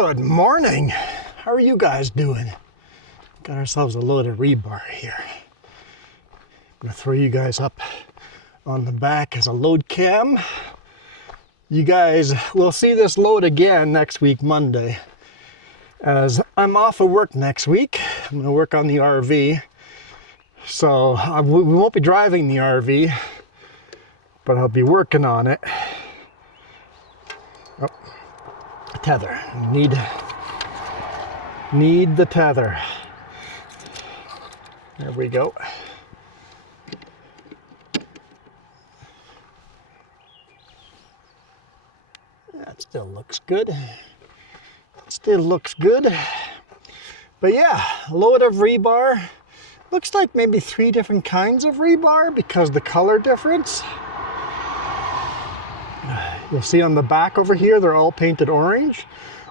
Good morning. How are you guys doing? Got ourselves a load of rebar here. I'm gonna throw you guys up on the back as a load cam. You guys will see this load again next week, Monday. As I'm off of work next week, I'm gonna work on the RV. So we won't be driving the RV, but I'll be working on it. Oh, a tether. Need the tether. There we go. That still looks good. Still looks good. But yeah, a load of rebar. Looks like maybe 3 different kinds of rebar because the color difference. You'll see on the back over here, they're all painted orange.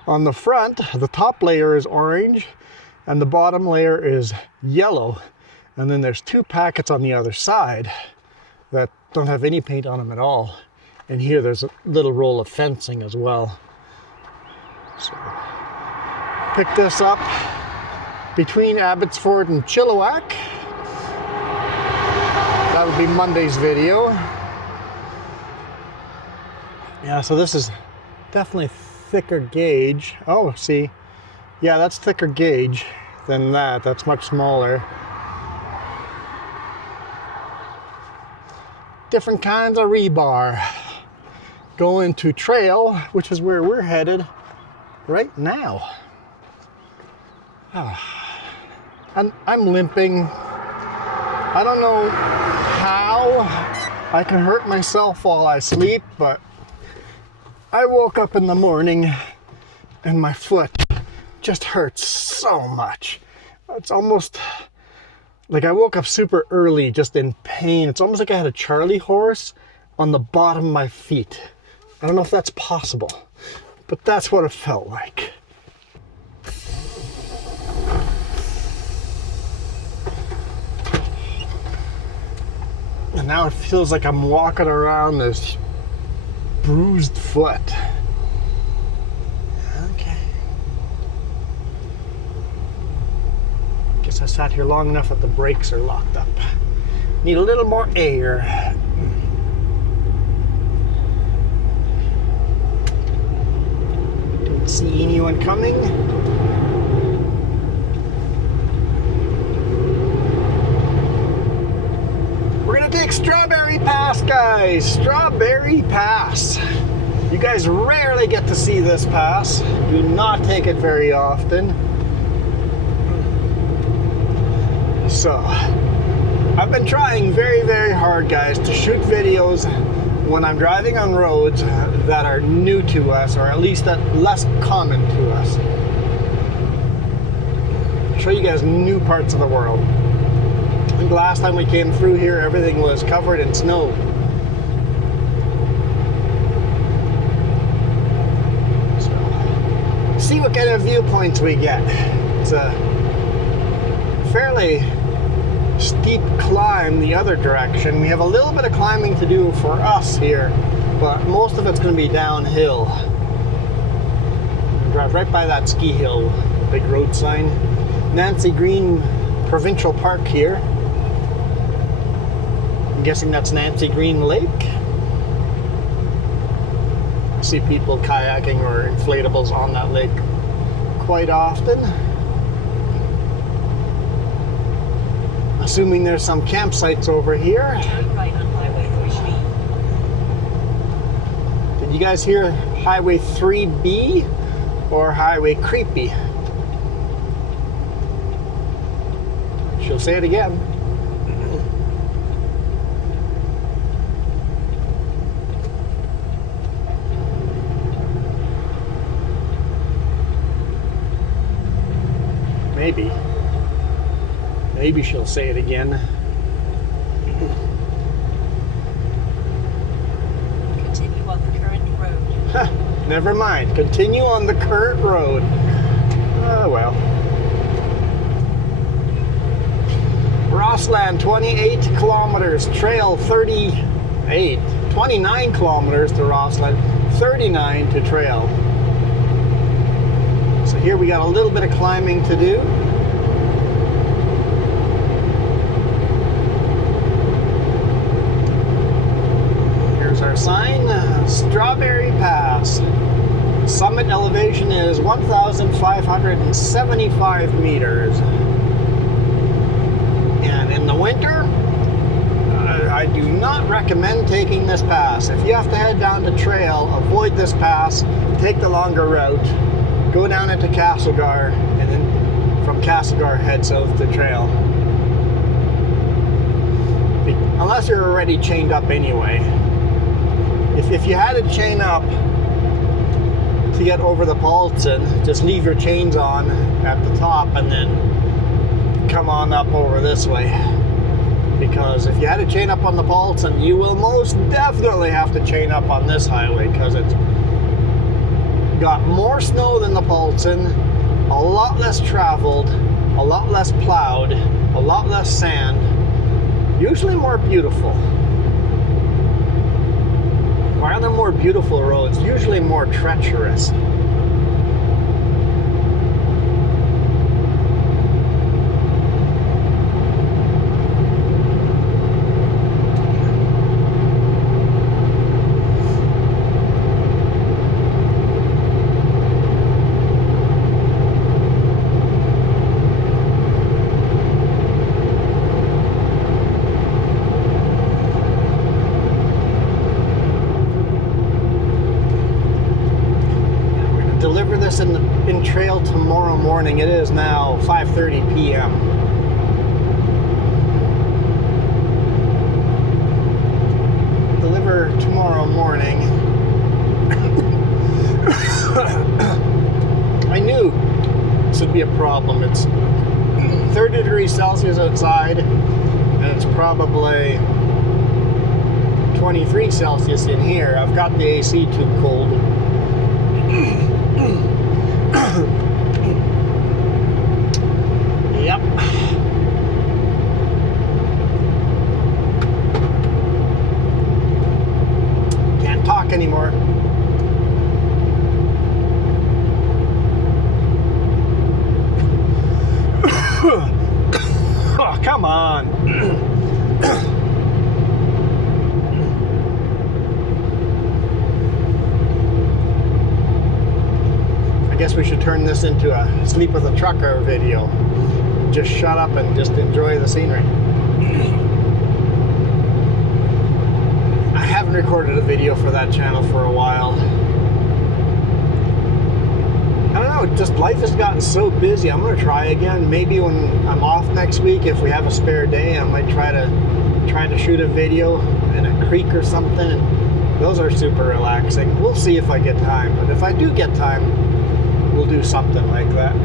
On the front, the top layer is orange and the bottom layer is yellow. And then there's 2 packets on the other side that don't have any paint on them at all. And here there's a little roll of fencing as well. So pick this up between Abbotsford and Chilliwack. That'll be Monday's video. Yeah, so this is definitely thicker gauge. Oh, see, yeah, that's thicker gauge than that. That's much smaller. Different kinds of rebar. Going to trail, which is where we're headed right now. And I'm limping. I don't know how I can hurt myself while I sleep, but I woke up in the morning and my foot just hurts so much. It's almost like I woke up super early just in pain. It's almost like I had a Charlie horse on the bottom of my feet. I don't know if that's possible, but that's what it felt like. And now it feels like I'm walking around this bruised foot. Okay. Guess I sat here long enough that the brakes are locked up. Need a little more air. Don't see anyone coming. We're gonna take Strawberry Pass, guys. Strawberry Pass. You guys rarely get to see this pass. Do not take it very often. So, I've been trying very, very hard, guys, to shoot videos when I'm driving on roads that are new to us, or at least that less common to us. Show you guys new parts of the world. I think the last time we came through here, everything was covered in snow. So, see what kind of viewpoints we get. It's a fairly steep climb the other direction. We have a little bit of climbing to do for us here, but most of it's going to be downhill. Drive right by that ski hill, big road sign. Nancy Green Provincial Park here. I'm guessing that's Nancy Green Lake. I see people kayaking or inflatables on that lake quite often. Assuming there's some campsites over here. Right on Highway 3B. Did you guys hear Highway 3B or Highway Creepy? She'll say it again. Maybe. Maybe she'll say it again. Continue on the current road. Never mind. Continue on the current road. Oh well. Rossland, 28 kilometers. Trail, 38. 29 kilometers to Rossland. 39 to trail. here we got a little bit of climbing to do. Here's our sign, Strawberry Pass. Summit elevation is 1,575 meters. And in the winter, I do not recommend taking this pass. If you have to head down the trail, avoid this pass, take the longer route, go down into Castlegar, and then from Castlegar head south to trail. Unless you're already chained up anyway. If you had to chain up to get over the Paulson, just leave your chains on at the top and then come on up over this way. Because if you had to chain up on the Paulson, you will most definitely have to chain up on this highway because it's got more snow than the Paulson, a lot less traveled, a lot less plowed, a lot less sand, usually more beautiful. Rather more beautiful roads, usually more treacherous. In trail tomorrow morning. It is now 5:30 p.m. Deliver tomorrow morning. I knew this would be a problem. It's 30 degrees Celsius outside, and it's probably 23 Celsius in here. I've got the AC too cold. Yep. Can't talk anymore. Oh, come on. I guess we should turn this into a sleep with a trucker video. Just shut up and just enjoy the scenery. I haven't recorded a video for that channel for a while. I don't know, just life has gotten so busy. I'm gonna try again. Maybe when I'm off next week, if we have a spare day, I might try to shoot a video in a creek or something. Those are super relaxing. We'll see if I get time, but if I do get time, we'll do something like that.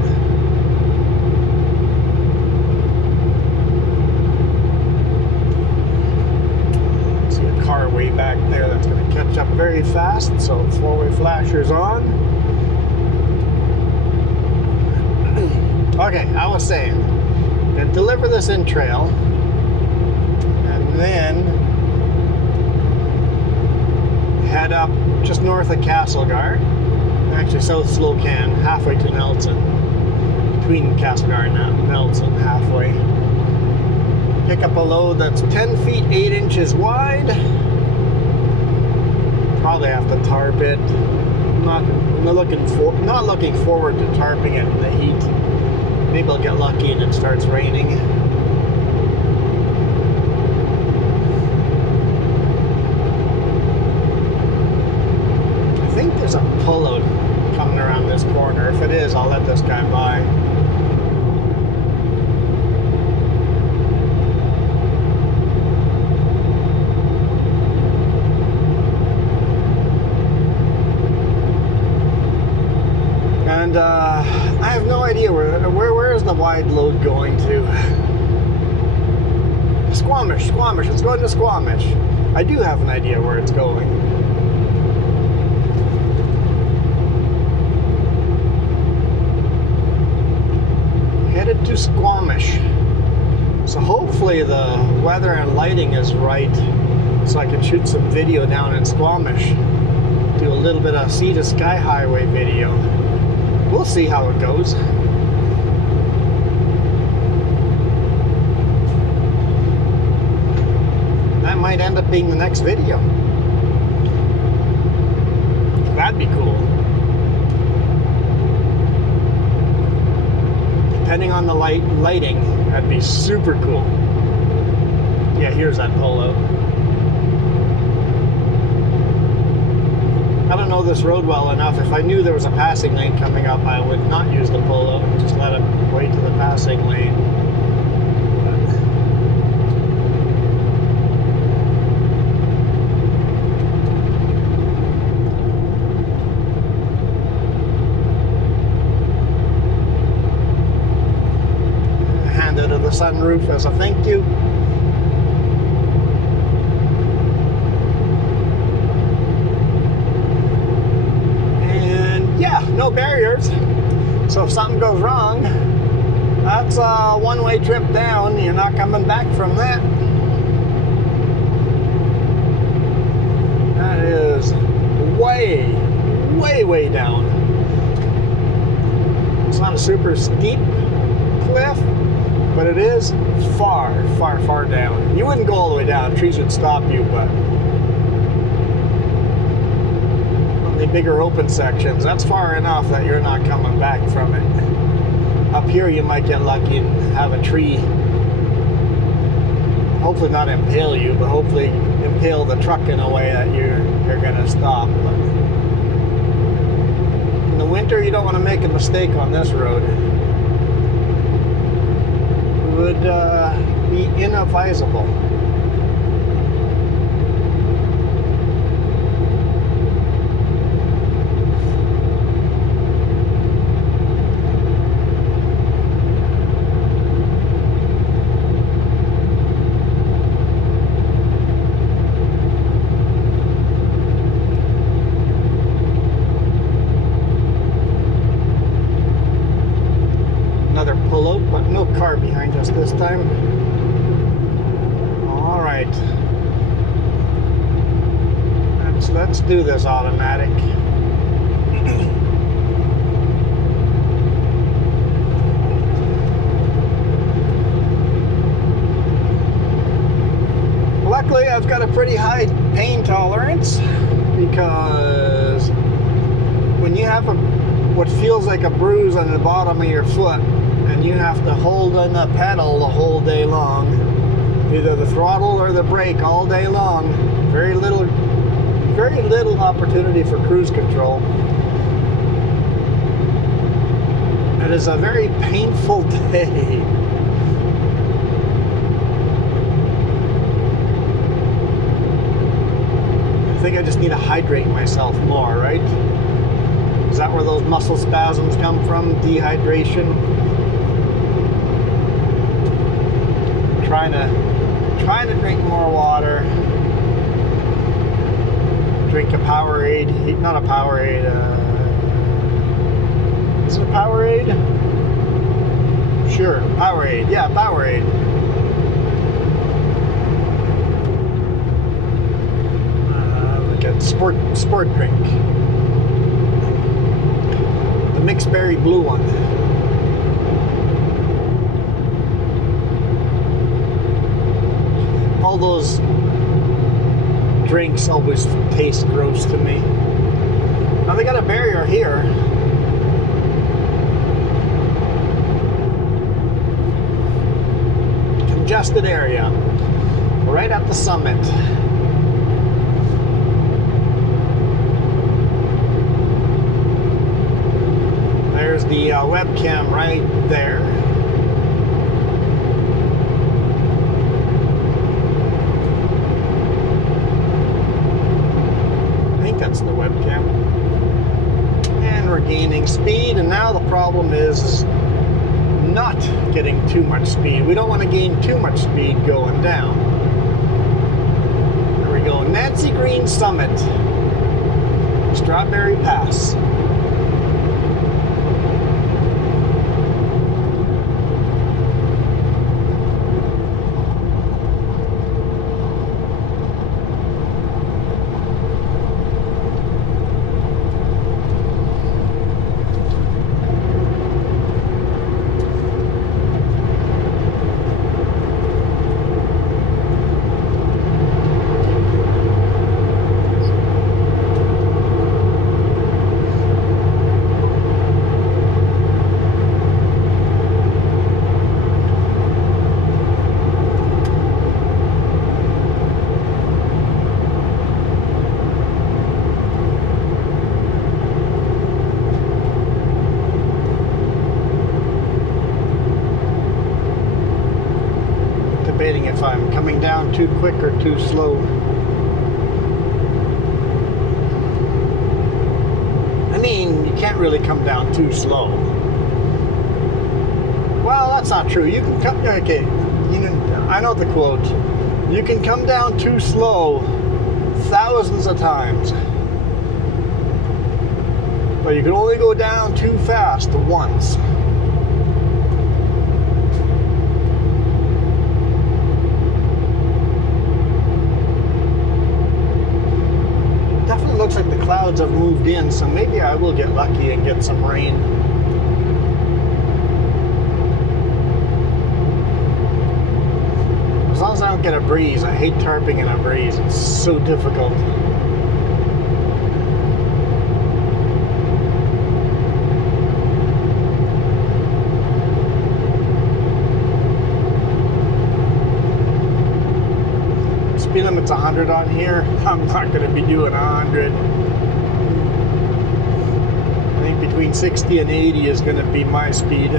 See a car way back there that's going to catch up very fast, so four-way flasher's on. Okay, I was saying, I'm going to deliver this in trail, and then head up just north of Castlegar. Actually, South Slocan, halfway to Nelson. Between Castlegar and Nelson, halfway. Pick up a load that's 10 feet 8 inches wide. Probably have to tarp it. I'm not looking forward to tarping it in the heat. Maybe I'll get lucky and it starts raining. I think there's a pullout coming around this corner. If it is, I'll let this guy by. And I have no idea where is the wide load going to. Squamish. It's going to Squamish. I do have an idea where it's going. Headed to Squamish. So hopefully the weather and lighting is right, so I can shoot some video down in Squamish. Do a little bit of sea to sky highway video. we'll see how it goes. That might end up being the next video. That'd be cool. Depending on the lighting, that'd be super cool. Yeah, here's that polo. I don't know this road well enough. If I knew there was a passing lane coming up, I would not use the polo. Just let it wait to the passing lane. Hand it to the sunroof as a thank you. No barriers, so if something goes wrong, that's a one-way trip down. You're not coming back from that. That is way down. It's not a super steep cliff, but it is far down. You wouldn't go all the way down, trees would stop you, but bigger open sections, that's far enough that you're not coming back from it. Up here you might get lucky and have a tree, hopefully not impale you, but hopefully impale the truck in a way that you're gonna stop. But in the winter you don't want to make a mistake on this road. It would be inadvisable. But no car behind us this time. All right, let's do this automatic. Luckily, I've got a pretty high pain tolerance, because when you have what feels like a bruise on the bottom of your foot, and you have to hold on the pedal the whole day long, either the throttle or the brake all day long, very little opportunity for cruise control. It is a very painful day. I think I just need to hydrate myself more, right? Is that where those muscle spasms come from? Dehydration? Trying to drink more water. Drink a Powerade. Not a Powerade. Is it a Powerade? Sure, Powerade. Yeah, Powerade. Like a sport drink. The mixed berry blue one. All those drinks always taste gross to me. Now they got a barrier here. Congested area, right at the summit. There's the webcam right there. That's the webcam. And we're gaining speed, and now the problem is not getting too much speed. We don't want to gain too much speed going down. There we go. Nancy Green Summit. Strawberry Pass. too quick or too slow. I mean, you can't really come down too slow. Well, that's not true. You can come, okay, you know, I know the quote. You can come down too slow thousands of times, but you can only go down too fast once. Definitely looks like the clouds have moved in, so maybe I will get lucky and get some rain. As long as I don't get a breeze. I hate tarping in a breeze. It's so difficult. Speed limit's 100 on here. I'm not going to be doing 100. I think between 60 and 80 is going to be my speed.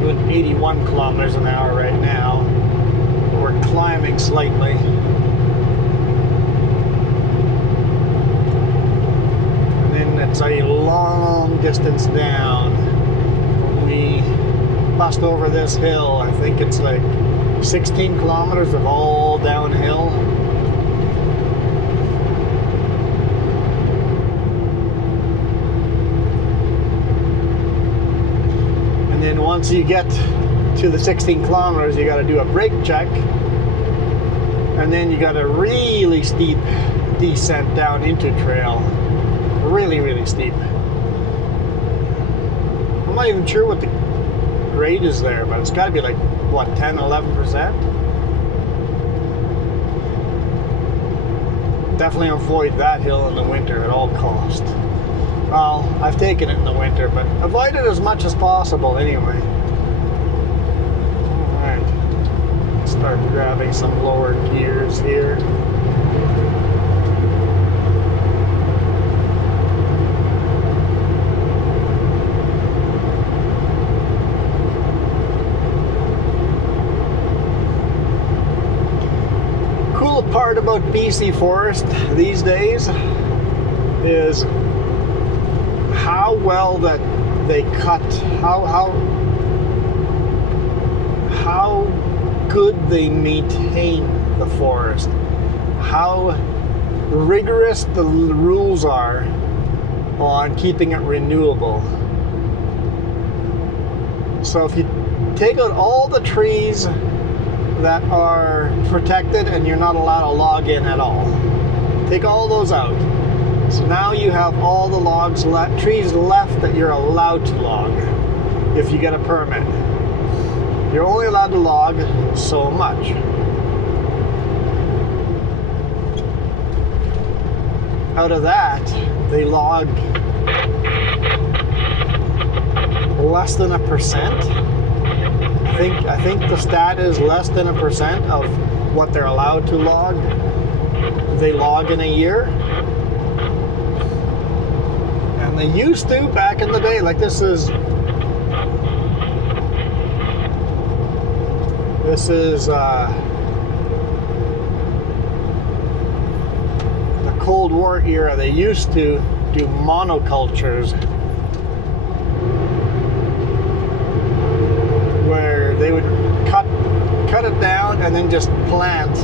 Doing 81 kilometers an hour right now. We're climbing slightly. It's a long distance down. When we bust over this hill, I think it's like 16 kilometers of all downhill. And then once you get to the 16 kilometers, you got to do a brake check. And then you got a really steep descent down into trail. Really, really steep. I'm not even sure what the grade is there, but it's got to be like, what, 10, 11%? Definitely avoid that hill in the winter at all costs. Well, I've taken it in the winter, but avoid it as much as possible anyway. Alright, start grabbing some lower gears here. Part about BC Forest these days is how well that they cut, how good they maintain the forest, how rigorous the rules are on keeping it renewable. So if you take out all the trees that are protected and you're not allowed to log in at all, take all those out. So now you have all the trees left that you're allowed to log if you get a permit. You're only allowed to log so much. Out of that, they log less than 1%. I think the stat is less than 1% of what they're allowed to log. They log in a year. And they used to back in the day. Like this is the Cold War era. They used to do monocultures, where they would cut it down and then just plant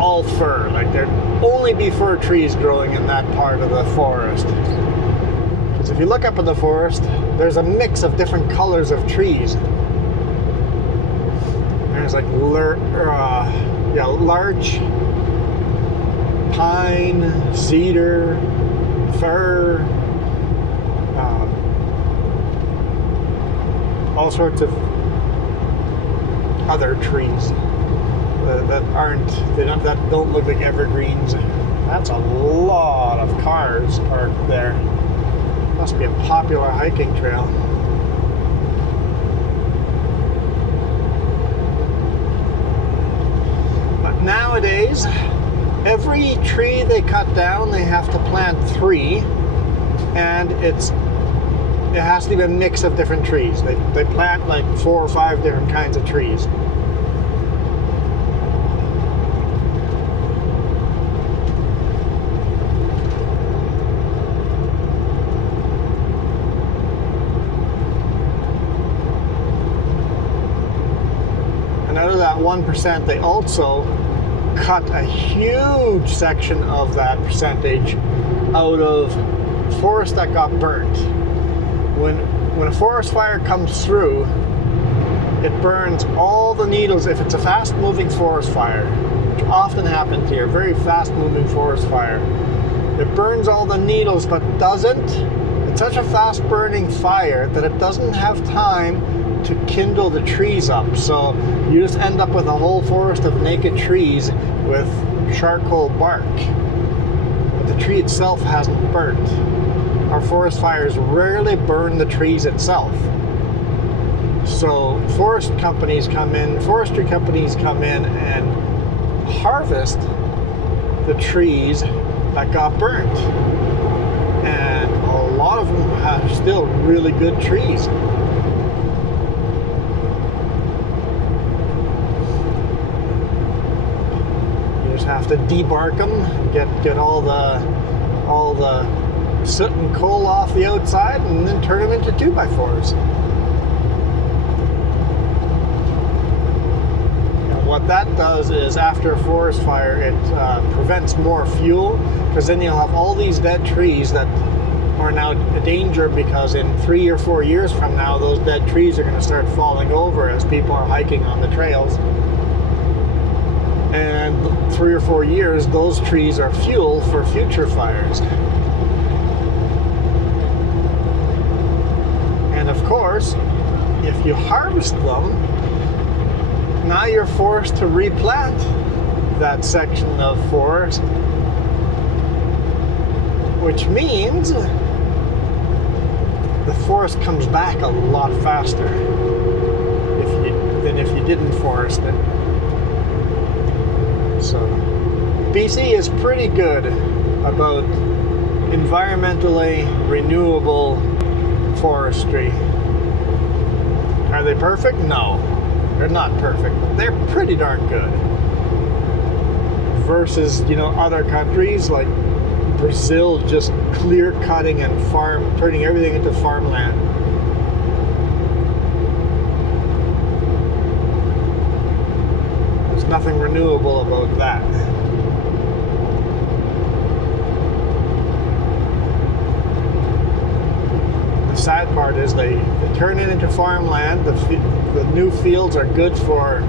all fir. Like there'd only be fir trees growing in that part of the forest. Because if you look up in the forest, there's a mix of different colors of trees. There's like larch, pine, cedar, fir, all sorts of other trees that don't look like evergreens. That's a lot of cars parked there. Must be a popular hiking trail. But nowadays, every tree they cut down, they have to plant 3, and it has to be a mix of different trees. They plant like 4 or 5 different kinds of trees. And out of that 1%, they also cut a huge section of that percentage out of forest that got burnt. When a forest fire comes through, it burns all the needles. If it's a fast-moving forest fire, which often happens here, very fast-moving forest fire, it burns all the needles, but it's such a fast-burning fire that it doesn't have time to kindle the trees up. So you just end up with a whole forest of naked trees with charcoal bark. But the tree itself hasn't burnt. Our forest fires rarely burn the trees itself. So forestry companies come in and harvest the trees that got burnt. And a lot of them have still really good trees. You just have to debark them, get all the soot and coal off the outside, and then turn them into 2x4s. And what that does is, after a forest fire, it prevents more fuel, because then you'll have all these dead trees that are now a danger, because in 3 or 4 years from now, those dead trees are going to start falling over as people are hiking on the trails. And 3 or 4 years, those trees are fuel for future fires. And of course, if you harvest them, now you're forced to replant that section of forest, which means the forest comes back a lot faster than if you didn't forest it. So BC is pretty good about environmentally renewable forestry. Are they perfect? No, they're not perfect. They're pretty darn good. Versus, other countries like Brazil, just clear cutting and turning everything into farmland. There's nothing renewable about that. The sad part is they turn it into farmland. The new fields are good for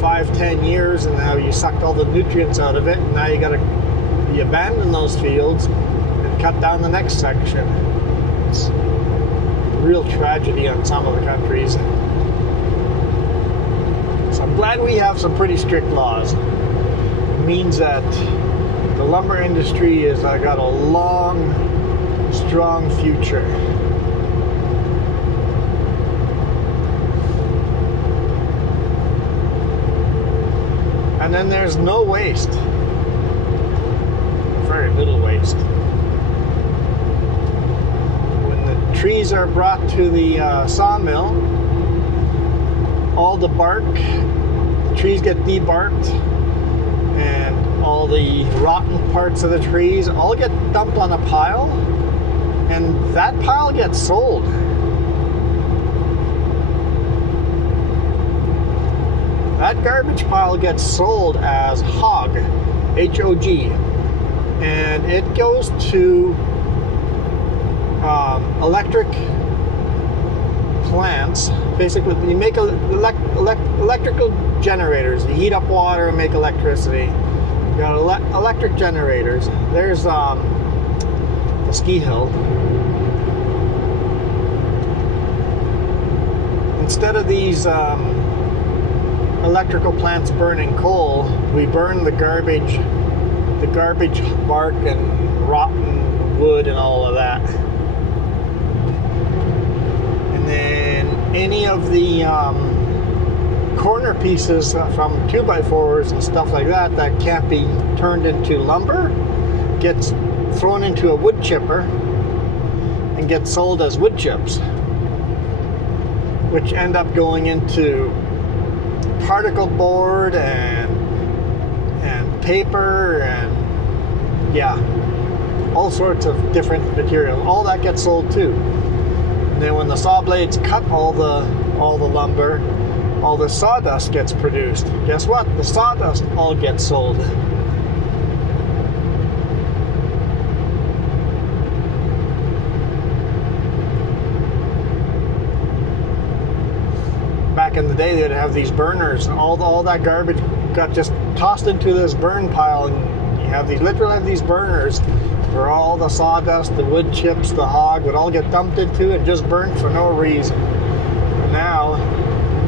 5-10 years, and now you sucked all the nutrients out of it, and now you abandon those fields and cut down the next section. It's a real tragedy on some of the countries. So I'm glad we have some pretty strict laws. It means that the lumber industry has got a long, strong future. And then there's no waste. Very little waste. When the trees are brought to the sawmill, all the bark, the trees get debarked, and all the rotten parts of the trees all get dumped on a pile, and that pile gets sold. That garbage pile gets sold as hog, H-O-G, and it goes to electric plants. Basically, you make electrical generators. You heat up water and make electricity. You got electric generators. There's the ski hill. Instead of these electrical plants burning coal, we burn the garbage bark and rotten wood and all of that. And then any of the corner pieces from 2x4s and stuff like that that can't be turned into lumber gets thrown into a wood chipper and gets sold as wood chips, which end up going into particle board and paper and yeah, all sorts of different material. All that gets sold too. And then when the saw blades cut all the lumber, all the sawdust gets produced. Guess what? The sawdust all gets sold. Back in the day, they'd have these burners, and all that garbage got just tossed into this burn pile, and you have literally have these burners where all the sawdust, the wood chips, the hog would all get dumped into and just burnt for no reason. And now,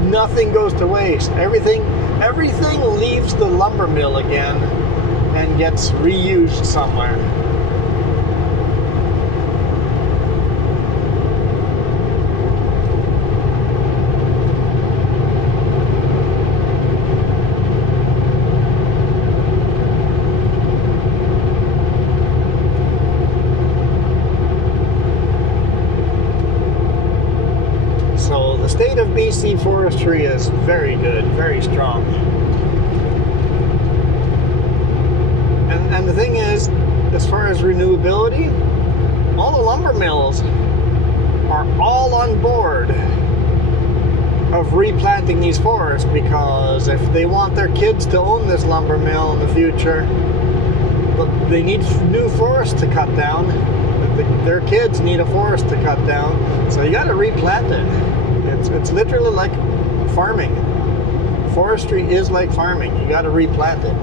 nothing goes to waste. Everything leaves the lumber mill again and gets reused somewhere. BC Forestry is very good, very strong. And the thing is, as far as renewability, all the lumber mills are all on board of replanting these forests, because if they want their kids to own this lumber mill in the future, they need new forests to cut down. Their kids need a forest to cut down, so you got to replant it. It's literally like farming. Forestry is like farming. You got to replant it.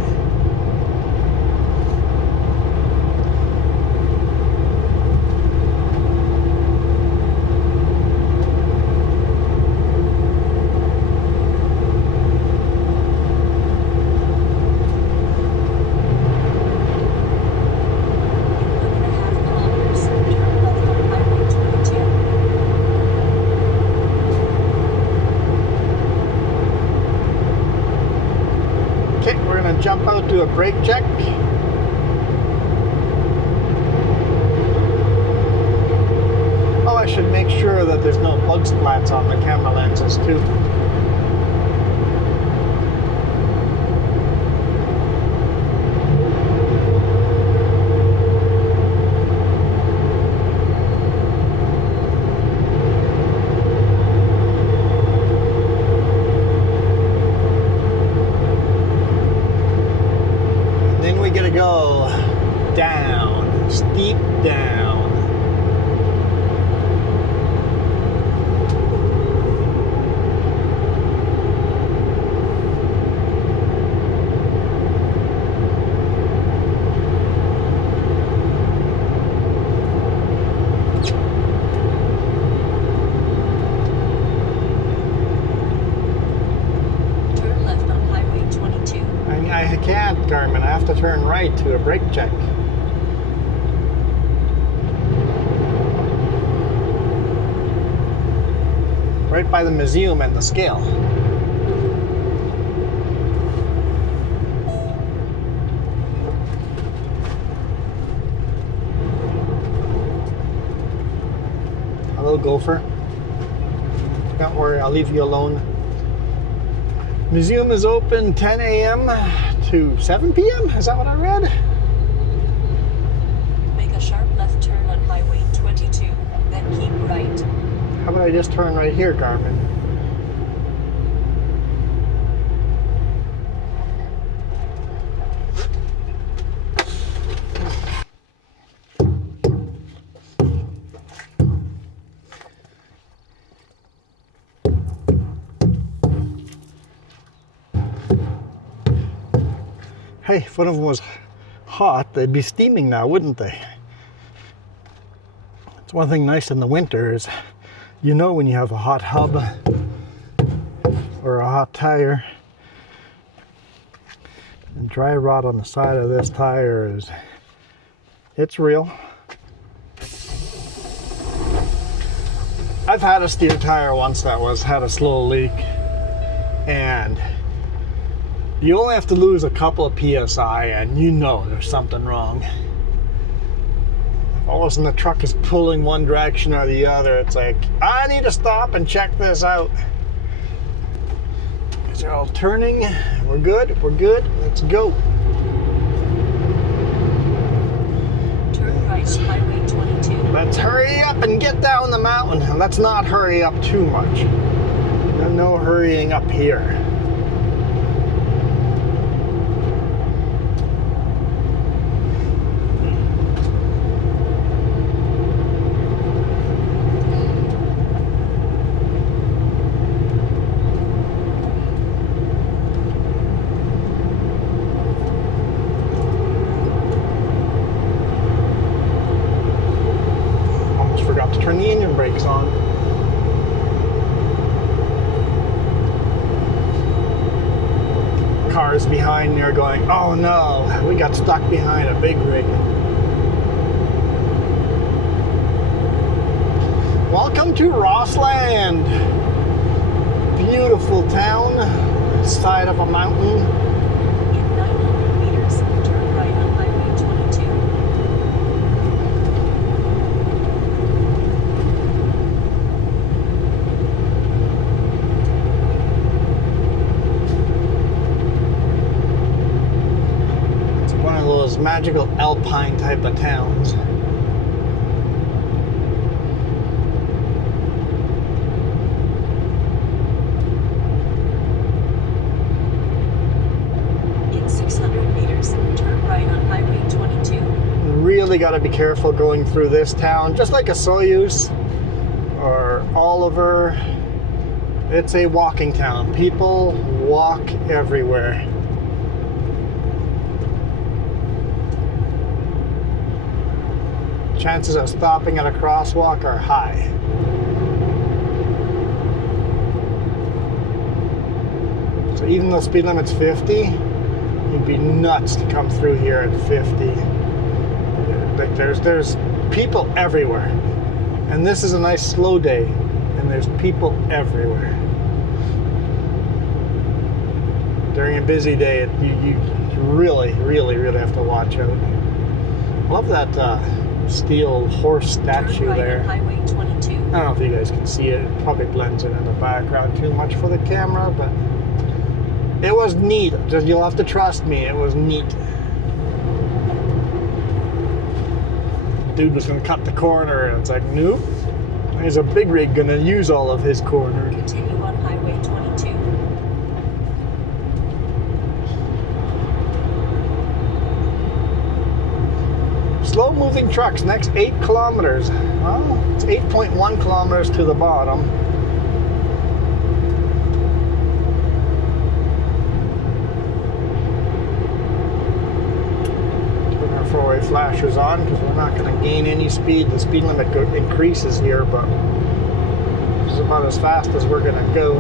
Jump out, do a brake check. Oh, I should make sure that there's no bug splats on the camera lenses too. Go down, steep down. Turn left on Highway 22. I can't, Carmen. I have to turn right to a brake check. Right by the museum and the scale. Hello, gopher. Don't worry, I'll leave you alone. Museum is open 10 a.m. to 7 p.m. Is that what I read? Make a sharp left turn on Highway 22, then keep right. How about I just turn right here, Carmen? Hey, if one of them was hot, they'd be steaming now, wouldn't they? It's one thing nice in the winter is, you know, when you have a hot hub or a hot tire. And dry rot on the side of this tire is, it's real. I've had a steer tire once that had a slow leak. and you only have to lose a couple of PSI and you know there's something wrong. If all of a sudden the truck is pulling one direction or the other, it's like, I need to stop and check this out. They're all turning. We're good. We're good. Let's go. Turn right on Highway 22. Let's hurry up and get down the mountain. And let's not hurry up too much. No hurrying up here. Turn the engine brakes on. Cars behind me are going, oh no, we got stuck behind a big rig. Welcome to Rossland. Beautiful town, side of a mountain. In 900 meters, turn right on Highway 22. Those magical alpine type of towns. In 600 meters, turn right on Highway 22. Really got to be careful going through this town, just like a Soyuz or Oliver. It's a walking town. People walk everywhere. Chances of stopping at a crosswalk are high. So even though speed limit's 50, you'd be nuts to come through here at 50. Like there's people everywhere. And this is a nice slow day, and there's people everywhere. During a busy day, you really, really, really have to watch out. Love that steel horse statue turn right there. on Highway 22. I don't know if you guys can see it. It probably blends in the background too much for the camera, but it was neat. Just you'll have to trust me. It was neat. Dude was gonna cut the corner, and it's like, nope. There's a big rig gonna use all of his corners. Continue on Highway 22. Slow moving trucks, next 8 kilometers. Well, it's 8.1 kilometers to the bottom. Turn our four-way flashers on because we're not going to gain any speed. The speed limit increases here, but this is about as fast as we're going to go.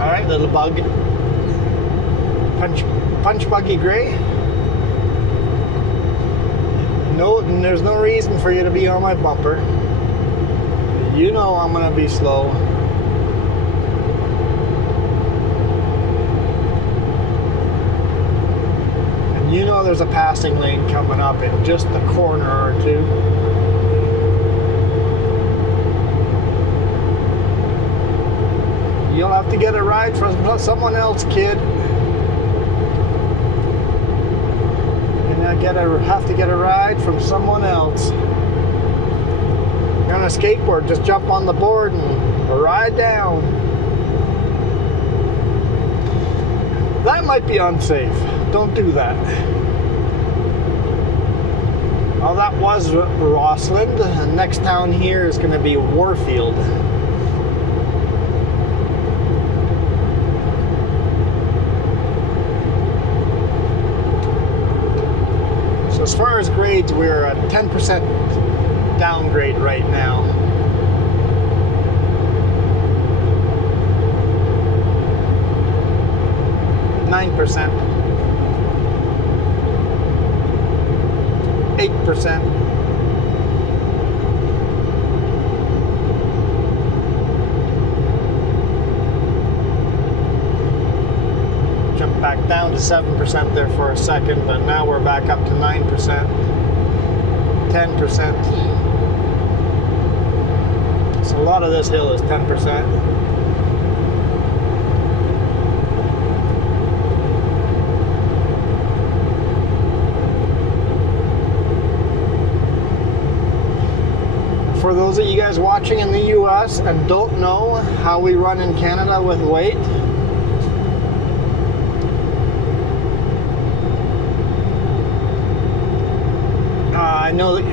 All right, little bug. Punch buggy gray. No, there's no reason for you to be on my bumper. You know I'm gonna be slow. And you know there's a passing lane coming up in just a corner or two. You'll have to get a ride from someone else, kid. Have to get a ride from someone else. You're on a skateboard, just jump on the board and ride down. That might be unsafe. Don't do that. Well, that was Rossland. The next town here is going to be Warfield. As far as grades, we're at 10% downgrade right now. %, 8%, 7% there for a second, but now we're back up to 9%, 10%. So a lot of this hill is 10%. For those of you guys watching in the US and don't know how we run in Canada with weight,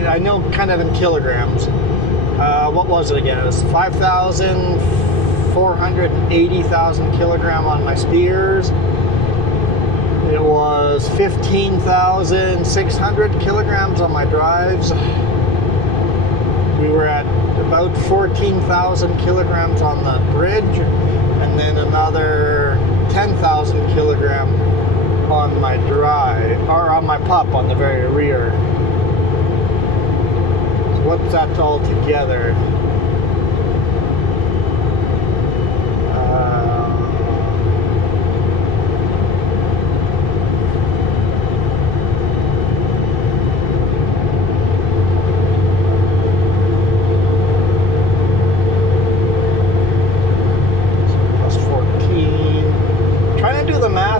I know kind of in kilograms. What was it again? It was 5,480,000 kilogram on my steers. It was 15,600 kilograms on my drives. We were at about 14,000 kilograms on the bridge, and then another 10,000 kilogram on my drive, or on my pup on the very rear. So what's that all together?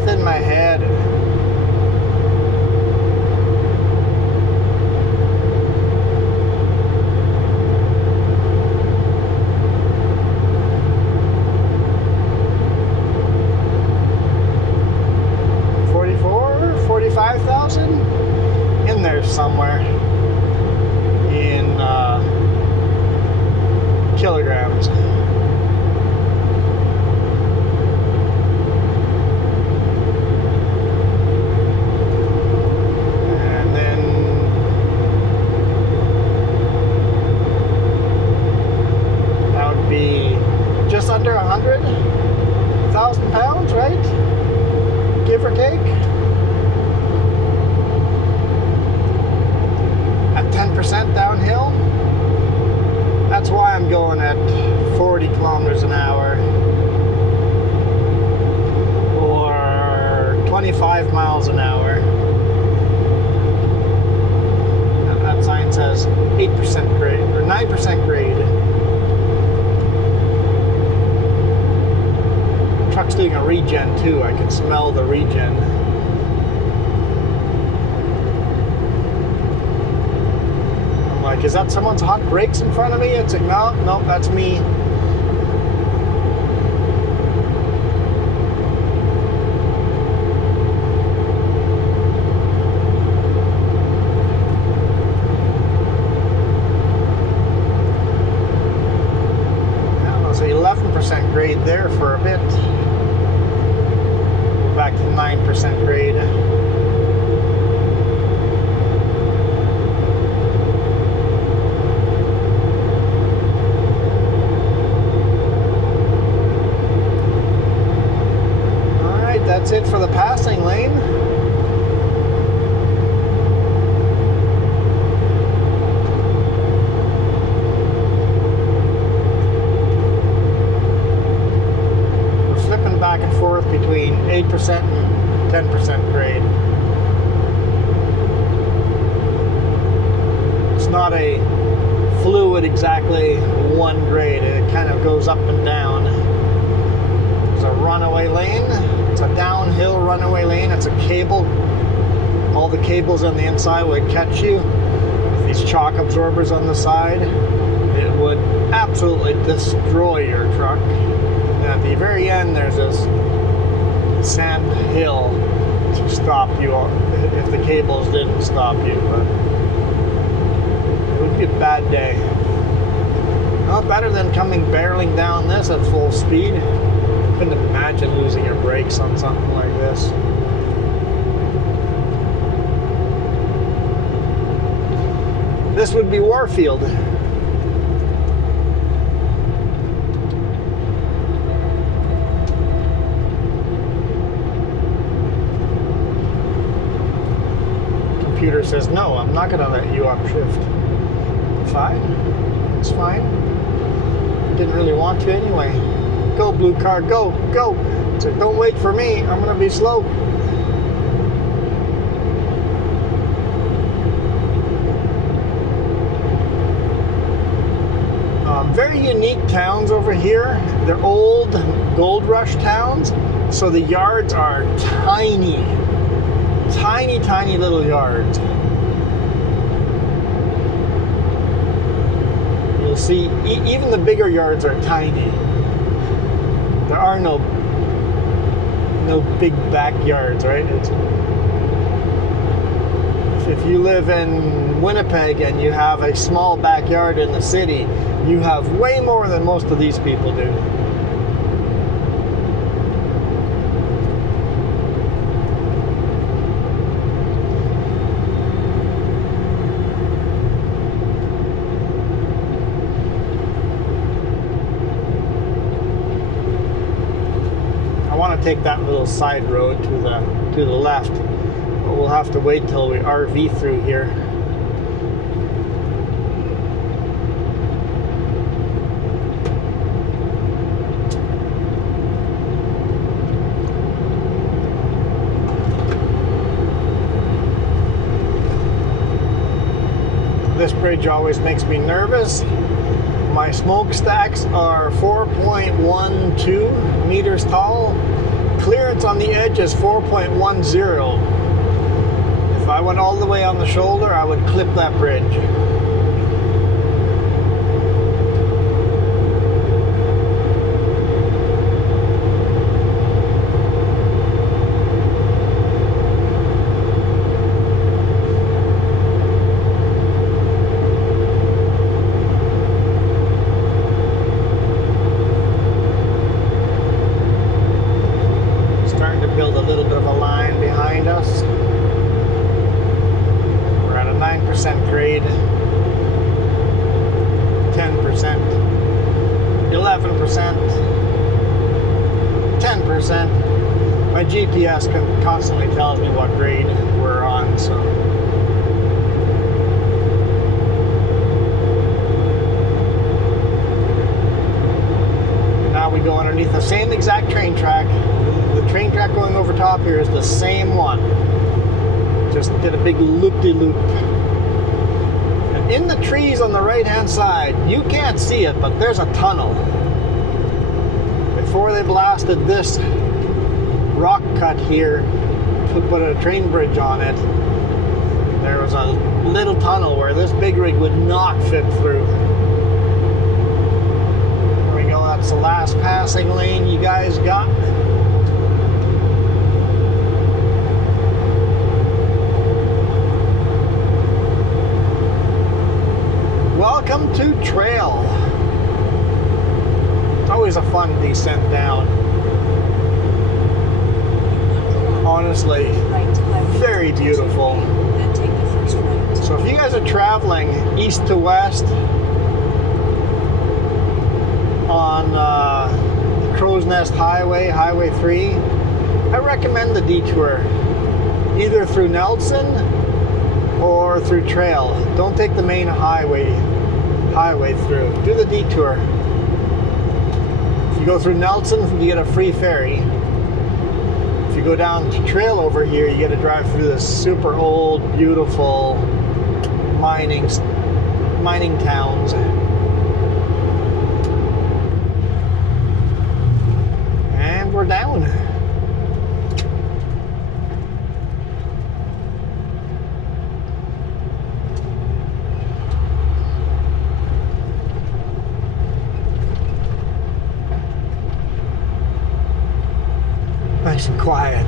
In my head. $45,000 in there somewhere in kilograms. Under 100,000 pounds, right? Give or take. At 10% downhill. That's why I'm going at 40 kilometers an hour or 25 miles an hour. That sign says 8% grade or 9% grade. Truck's doing a regen too. I can smell the regen. I'm like, is that someone's hot brakes in front of me? It's like, no, that's me. That was 11% grade there for a bit. Back to 9% grade. Alright, that's it for the passing lane. Back and forth between 8% and 10% grade. It's not a fluid exactly one grade. It kind of goes up and down. It's a runaway lane. It's a downhill runaway lane. It's a cable. All the cables on the inside would catch you. With these shock absorbers on the side, it would absolutely destroy your truck. At the very end, there's this sand hill to stop you if the cables didn't stop you, but it would be a bad day. Well, better than coming barreling down this at full speed. Couldn't imagine losing your brakes on something like this. This would be Warfield. Computer says, no, I'm not going to let you upshift. Fine. It's fine. Didn't really want to anyway. Go, blue car, go, go. So don't wait for me. I'm going to be slow. towns over here. They're old gold rush towns, so the yards are tiny. Tiny, tiny little yards. You'll see, even the bigger yards are tiny. There are no big backyards, right? If you live in Winnipeg and you have a small backyard in the city, you have way more than most of these people do. I want to take that little side road to the left. We'll have to wait till we RV through here. This bridge always makes me nervous. My smokestacks are 4.12 meters tall. Clearance on the edge is 4.10. If I went all the way on the shoulder, I would clip that bridge. Starting to build a little bit of a line behind us. 9% grade, 10%, 11%, 10%. My GPS constantly tells me what grade we're on, so. Now we go underneath the same exact train track. The train track going over top here is the same one. Just did a big loop-de-loop. And in the trees on the right-hand side, you can't see it, but there's a tunnel. Before they blasted this rock cut here to put a train bridge on it, there was a little tunnel where this big rig would not fit through. There we go, that's the last passing lane you guys got. Welcome to Trail. It's always a fun descent down. Honestly, very beautiful. So if you guys are traveling east to west on Crow's Nest Highway, Highway 3, I recommend the detour. Either through Nelson or through Trail. Don't take the main highway through. Do the detour. If you go through Nelson, you get a free ferry. If you go down to Trail over here, you get to drive through this super old, beautiful mining towns. And we're down. Nice and quiet.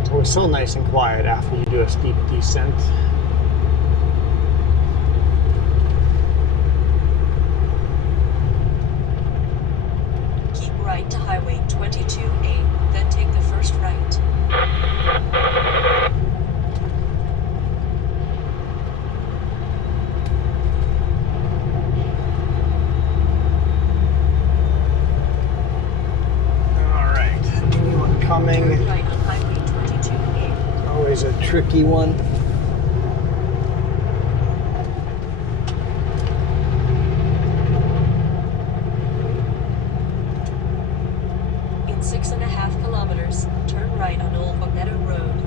It's always so nice and quiet after you do a steep descent. Keep right to Highway 22A, then take the first right. Coming. Right on Highway 22A. Always a tricky one. In 6.5 kilometers, turn right on Old Meadow Road.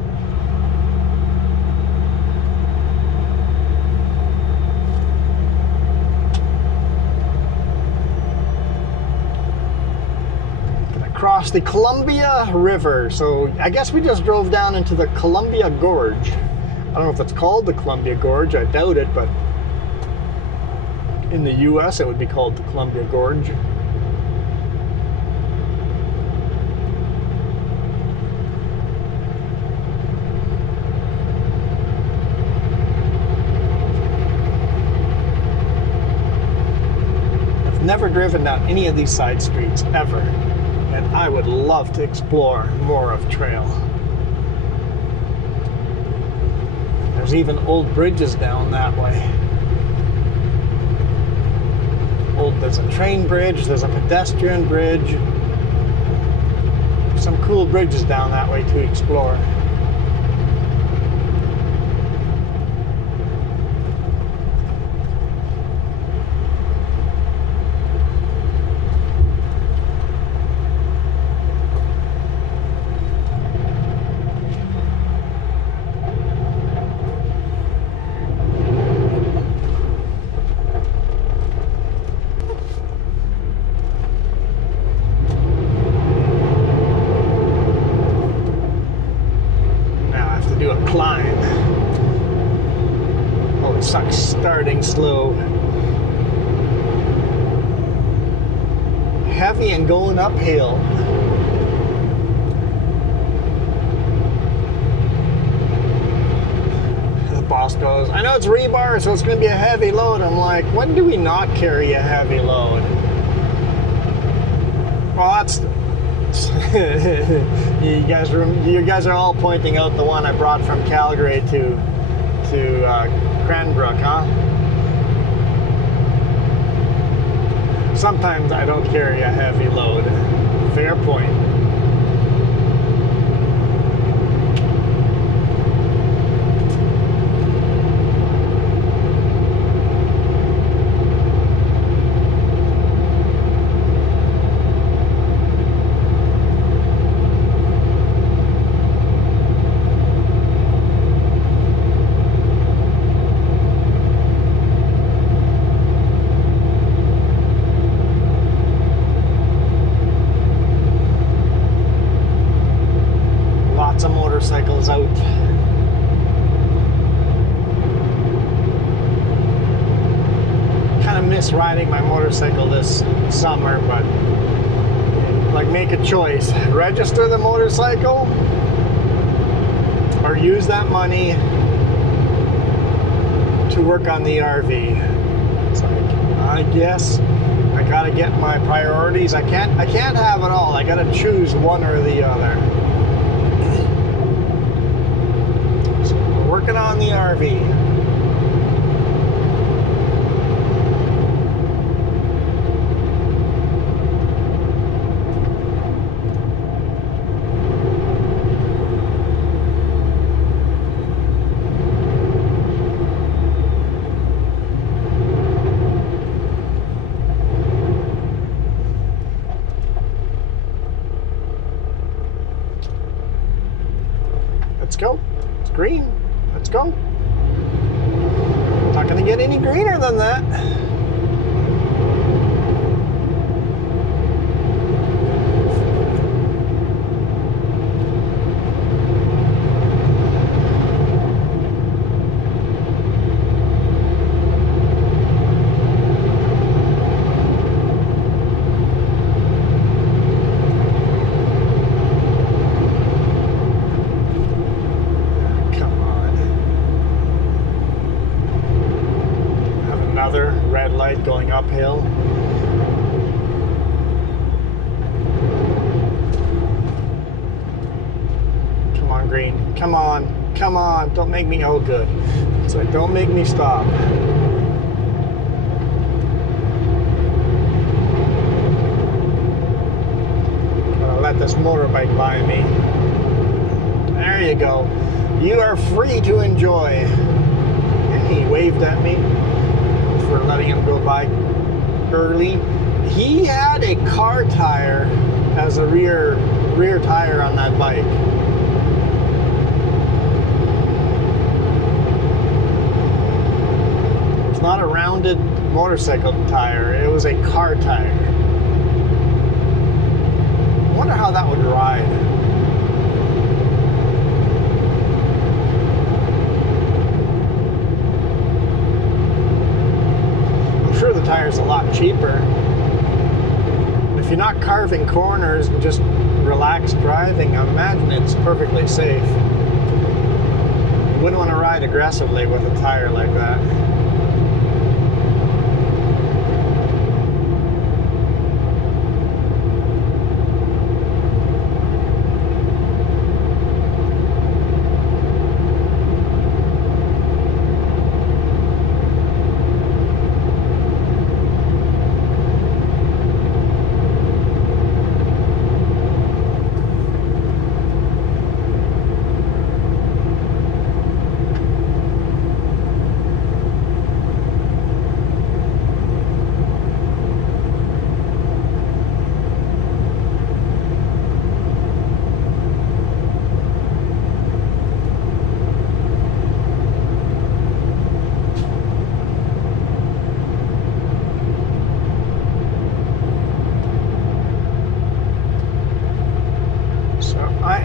across the Columbia River. So I guess we just drove down into the Columbia Gorge. I don't know if it's called the Columbia Gorge, I doubt it, but in the US it would be called the Columbia Gorge. I've never driven down any of these side streets ever, and I would love to explore more of trail. There's even old bridges down that way. There's a train bridge, there's a pedestrian bridge. There's some cool bridges down that way to explore. Starting slow. Heavy and going uphill. The boss goes, I know it's rebar, so it's going to be a heavy load. I'm like, when do we not carry a heavy load? Well, that's... you guys are all pointing out the one I brought from Calgary to Cranbrook, huh? Sometimes I don't carry a heavy load. Fair point. Motorcycles out. Kind of miss riding my motorcycle this summer, but like, make a choice: register the motorcycle or use that money to work on the RV. It's like, I guess I gotta get my priorities. I can't have it all. I gotta choose one or the other. Working on the RV. Let's go. It's green. Let's go. Not gonna get any greener than that. Going uphill. Come on, green. Come on. Come on. Don't make me... Oh, good. It's like, don't make me stop. Gotta let this motorbike by me. There you go. You are free to enjoy. And he waved at me for letting him go by early. He had a car tire as a rear tire on that bike. It's not a rounded motorcycle tire, it was a car tire. wonder how that would ride. I'm sure the tire's a lot cheaper. If you're not carving corners and just relaxed driving, I imagine it's perfectly safe. You wouldn't want to ride aggressively with a tire like that.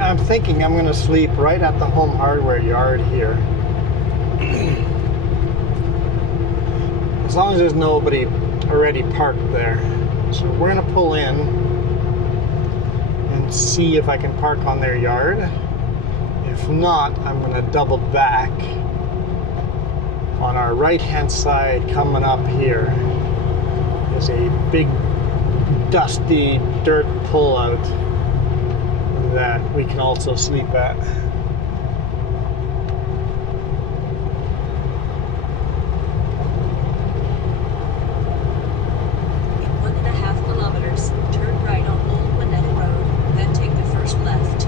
I'm thinking I'm going to sleep right at the home hardware yard here. As long as there's nobody already parked there. So we're going to pull in and see if I can park on their yard. If not, I'm going to double back on our right hand side. Coming up here is a big dusty dirt pullout that we can also sleep at. In 1.5 kilometers, turn right on Old Winetta Road, then take the first left.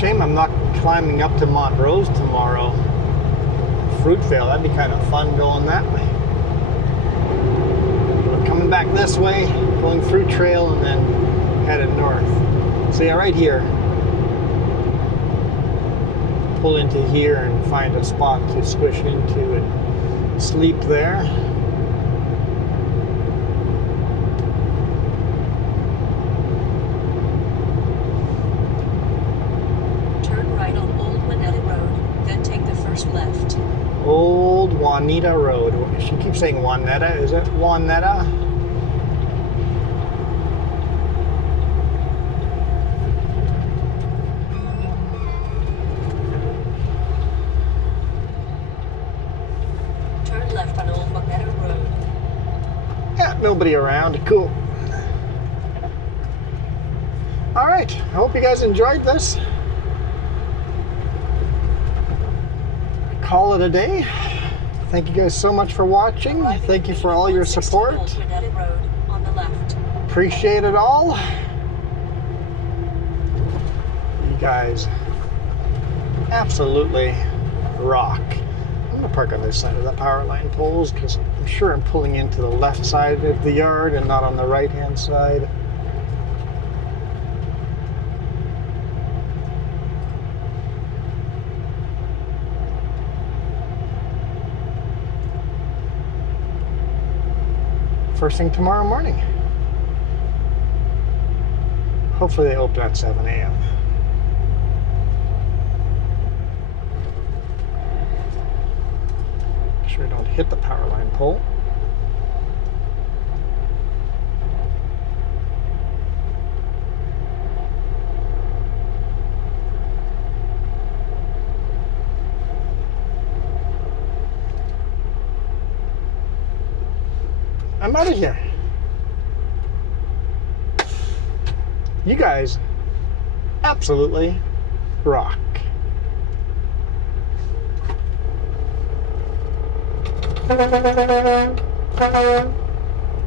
Shame I'm not climbing up to Montrose tomorrow. Fruitvale, that'd be kind of fun going that way. But coming back this way, going Fruit Trail, and then headed north. So yeah, right here. Pull into here and find a spot to squish into and sleep there. Turn right on Old Winetta Road, then take the first left. Old Juanita Road. She keeps saying Juanetta. Is it Juanetta? Turn left on Old Winetta Road. Yeah, nobody around. Cool. All right. I hope you guys enjoyed this. Call it a day. Thank you guys so much for watching. Thank you for all your support. Old Winetta Road on the left. Appreciate it all. You guys absolutely rock. I'm gonna park on this side of the power line poles because I'm sure I'm pulling into the left side of the yard and not on the right hand side. First thing tomorrow morning. Hopefully they open at 7 a.m. Make sure I don't hit the power line pole. I'm out of here. You guys absolutely rock.